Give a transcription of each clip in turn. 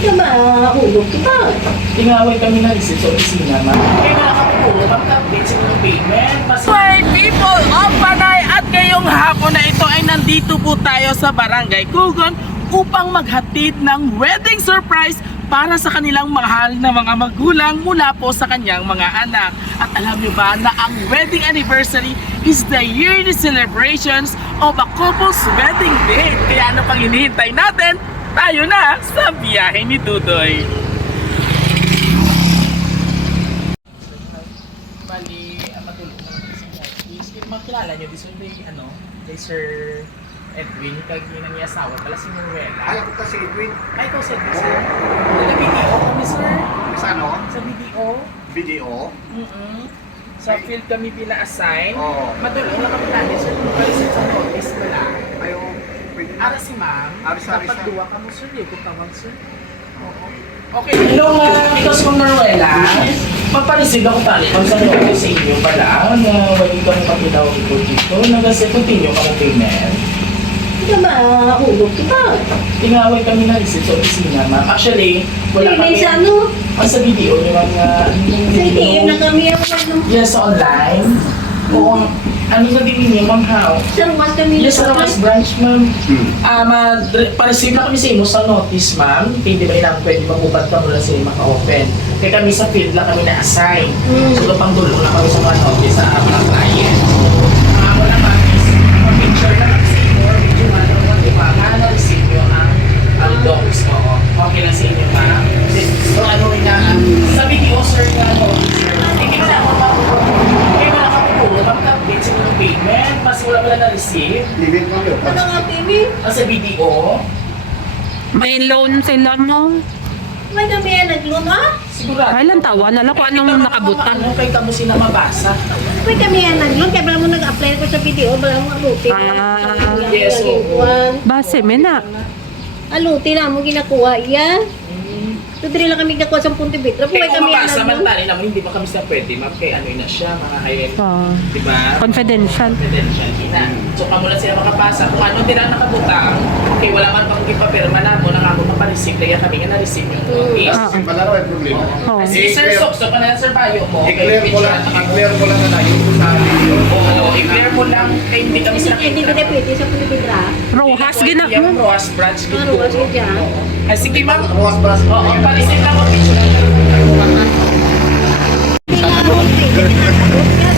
Hindi ka mahulog kita. Tingaway kami na receipt sa opisina, ma'am. Kaya nakakapulo, mag-update sa mga payment. My people of Panay at ngayong hapon na ito ay nandito po tayo sa Barangay Kugon upang maghatid ng wedding surprise para sa kanilang mahal na mga magulang mula po sa kanyang mga anak. At alam nyo ba na ang wedding anniversary is the yearly celebrations of a couple's wedding day. Kaya ano pang hinihintay natin? Tayo na sa biyahe ni Dudoy. Bali, matulog na natin si Please, makilala nyo, this will be, Sir Edwin, kagina niya asawa, pala si Noruela. Ay, ako kasi Edwin. Ay, ikaw si Edwin, sir. Nag-BDO kami, sir. Sa ano? Sa BDO. Video? Sa field kami pina-assign. Oo. Matulog na kami natin, sir. Kung palisin sa notice pala. Ayaw. Pwede na. Ara si ma'am. Aris. Dapat duwa ka mo, sir. Di ko tawag, sir. Oo. Okay, hello, ikaw si Ma'am Noruela. Magparisig ako tali. Pag sa notice sa inyo pala, na wali ka mo kapitawag ko dito. Nag-kasi continue ka mo payment. Hindi ka mahulog kita. Tingaway kami na receipt sa opisina, ma'am. Actually, wala Hindi kami. sa ano? Ang sa video, yung mga... Sa ATM na kami ang ano. Yes, online. Oo. Ano sabihin niyo, ma'am, how? Sa rumas kami. Yes, sa Rojas branch, ma'am. Hmm. Pa-receive na kami sa inyo sa notice, ma'am. Hindi ba namin pwede magubad pa mula sa inyo maka-open. Kaya kami sa field lang kami na-assign. So, pang dulo na kami sa mga notice sa mga client. Wala ma'am, is picture lang kami sa inyo. Video nga naman, di ba? Nga na-receive nyo ang docs. Oo. Okay lang sa inyo, ma'am. So, ano na, sa video, sir, nga notice, sir. Hindi ba na ako mag-update sa mga payment, mas wala pala na-receive. Limit mo yun. Ano nga, baby? Sa BDO, May loan sila, no? May kami yan nag-loan, ah? sigurado. Ay, lang tawa na lang kung anong nakabutan. Ano kayo tamo sila mabasa? May kami yan nag-loan. Kaya bala mo nag-apply ko sa video. Bala mo aluti. Yes, oo. Base, may na. Aluti na mo ginakuha. Yan. Tudri lang kami nakuha sa Pontevedra. Kaya May kung kami yan mabasa man nag-loan. tali naman, hindi ba kami sa pwede, ma'am? Kaya ano na siya, mga high-end, Oh. di ba? Confidential. Confidential, ina. So, kamulan sila makapasa. Kung ano din ang nakabutang, okay, wala man pang ipapirma na mo, nangako mapareceive, kaya kami nga na-receive yung notice. Ah. Yung pala raw yung problema. Oh. Si Sir Sokso, pa na Sir Bayo mo. I-clear ko lang na yung sa video. Oo, i-clear mo lang, kaya hindi kami sila Hindi ba pwede sa Pontevedra? Rojas, gina. Yung Rojas branch. Ah, Rojas, yun dyan. Ay, sige ma'am. Ruas Bras. Oo, pareceive lang mo picture.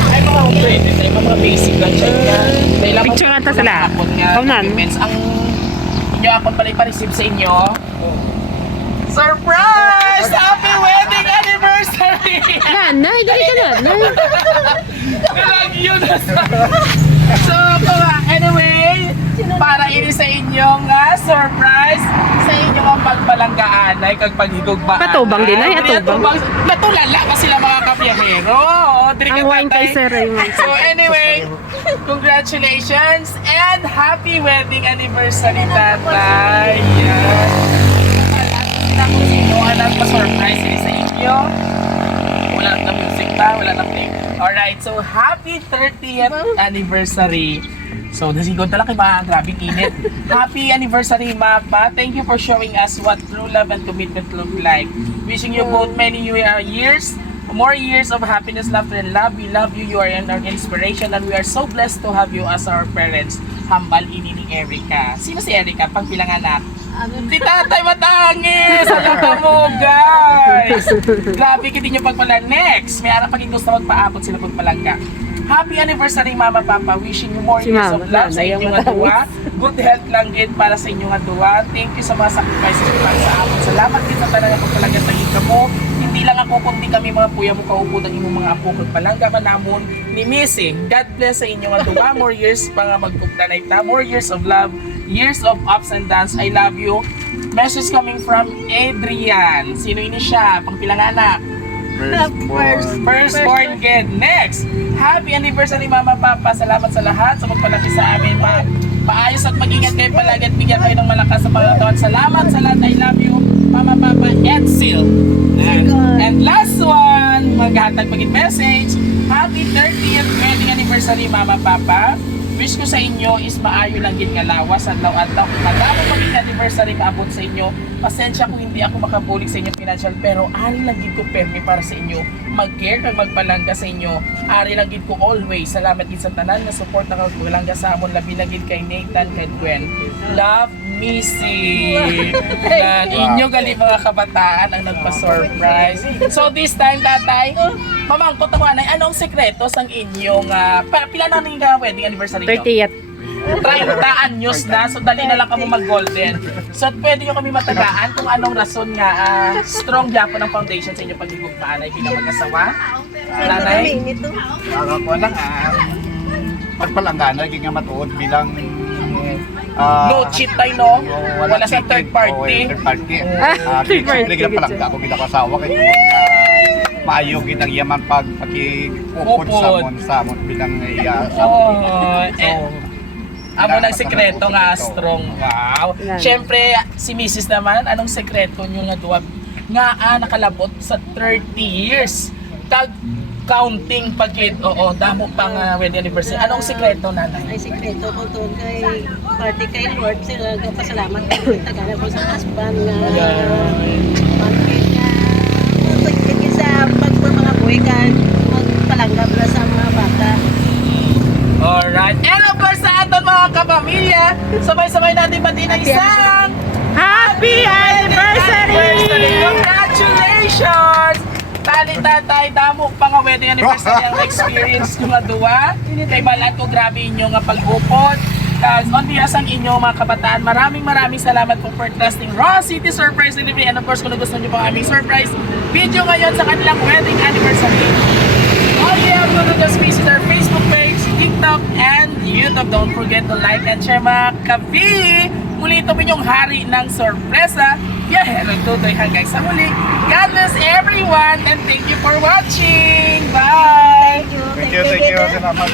Ay, mga upgrade. Ay, mga basic lang siya niya. Picture nga ta sila. Kaunan. Ang inyo akong pala ipareceive sa inyo. Surprise! Happy wedding anniversary! Yan, na. Dali ka na. Nalang yun. So, anyway, para ini sa inyong surprise sa inyong ang pagbalanggaan ay kag paghigugmaan. Patubang din ay, atubang. Natulala pa sila mga kapiyahero. Ang wine kay Sir Raymond. So anyway, congratulations and happy wedding anniversary, tatay. Yan. Wala ko sa inyo, alam pa surprise ini sa inyo. Wala na music pa, wala na play. Alright, so happy 30th anniversary. So, nasigod talaga kay mga grabing init. Happy anniversary, Mapa. Thank you for showing us what true love and commitment look like. Wishing you both many years, more years of happiness, laughter, and love. We love you. You are our inspiration, and we are so blessed to have you as our parents. Hambal ini ni Erica. Sino si Erica? Pagpilanganak. Si Tatay Matangis! Alam ka mo, guys! Grabe, hindi nyo pagpala. Next, may arang pag-gusto magpaabot sila pagpalangga. Happy anniversary, Mama Papa. Wishing you more Si years Mama, of love sa Nanay ang inyong aduwa. Good health lang din para sa inyong aduwa. Thank you sa mga sacrifices nyo para sa amin. Salamat din sa talaga pagpalangga sa ka mo. Hindi lang ako, kundi kami mga puya mo kaupo ng inyong mga apo. Pagpalangga man namon ni Missing. God bless sa inyong aduwa. More years pa nga magpugtanay ta. More years of love. Years of ups and downs. I love you. Message coming from Adrian. Sino ini siya? Pangpilanganak. Firstborn kid. Next, happy anniversary, Mama Papa. Salamat sa lahat sa pagpalaki sa amin. Paayos at mag-ingat kayo palagi at bigyan kayo ng malakas sa pangatawan. Salamat sa lahat. I love you, Mama Papa Edsel. And last one, maghatag message. Happy 30th wedding anniversary, Mama Papa. wish ko sa inyo is maayo lang gid nga lawas adlaw-adlaw. Madamo maging anniversary kaabot sa inyo. Pasensya kung hindi ako makabulig sa inyo financial, pero ari lang gid ko permi para sa inyo. Mag-care kag magpalangga sa inyo. Ari lang gid ko always. Salamat gid sa tanan nga support na kagpalangga sa amon, labi na gid kay Nathan kay Gwen. Love, Missy. Yan, inyo gali mga kabataan ang nagpa-surprise. So this time, tatay, mamangkot ako anay, anong sekreto sang inyong pila na ning wedding anniversary nyo? 30th. 30 anyos na, so dali na lang kamo mag-golden. So pwede nyo kami matagaan kung anong rason nga strong Japan ang foundation sa inyo pag-igugmaan ay bilang mag-asawa. Nanay? Ako lang pagpalangga, naging nga matuod bilang No cheat tayo, no? Wala sa third party. Third party. Third party. Siyempre, palangga ako bilang kasawa kay tungod nga maayo ginang yaman pag pagkikupod sa amon bilang Oh, amo ng sekreto nga strong. Wow. Siyempre, si Mrs. naman, anong sekreto nyo nga duwag nga nakalabot sa 30 years? Tag counting pagkit, oo, damo pang wedding anniversary. Anong sekreto, nanay? Ay, sikreto ko to kay party kay Lord. Sila pasalamat ko. Tagala ko sa husband nga. Party nga. Pagkit sa mga buhay ka, magpalanggap na sa mga bata. Alright. And of course, sa aton mga kapamilya, sabay-sabay natin batiin ang isang Happy anniversary! Congratulations! Tali tatay, damo pa nga wedding anniversary ang experience ko nga duwa. Kay balat ko grabe inyo nga pag-upod. Kag on behalf ang inyo mga kabataan, maraming salamat po for trusting Raw City Surprise Delivery. And of course, kung gusto niyo po ang aming surprise video ngayon sa kanilang wedding anniversary, all you have to do just visit our Facebook page, TikTok, and YouTube. Don't forget to like and share mga kapi. Muli ito yung hari ng sorpresa. Yeah, hello Tutoy hanggang sa muli. God bless everyone and thank you for watching. Bye! Thank you. Salamat.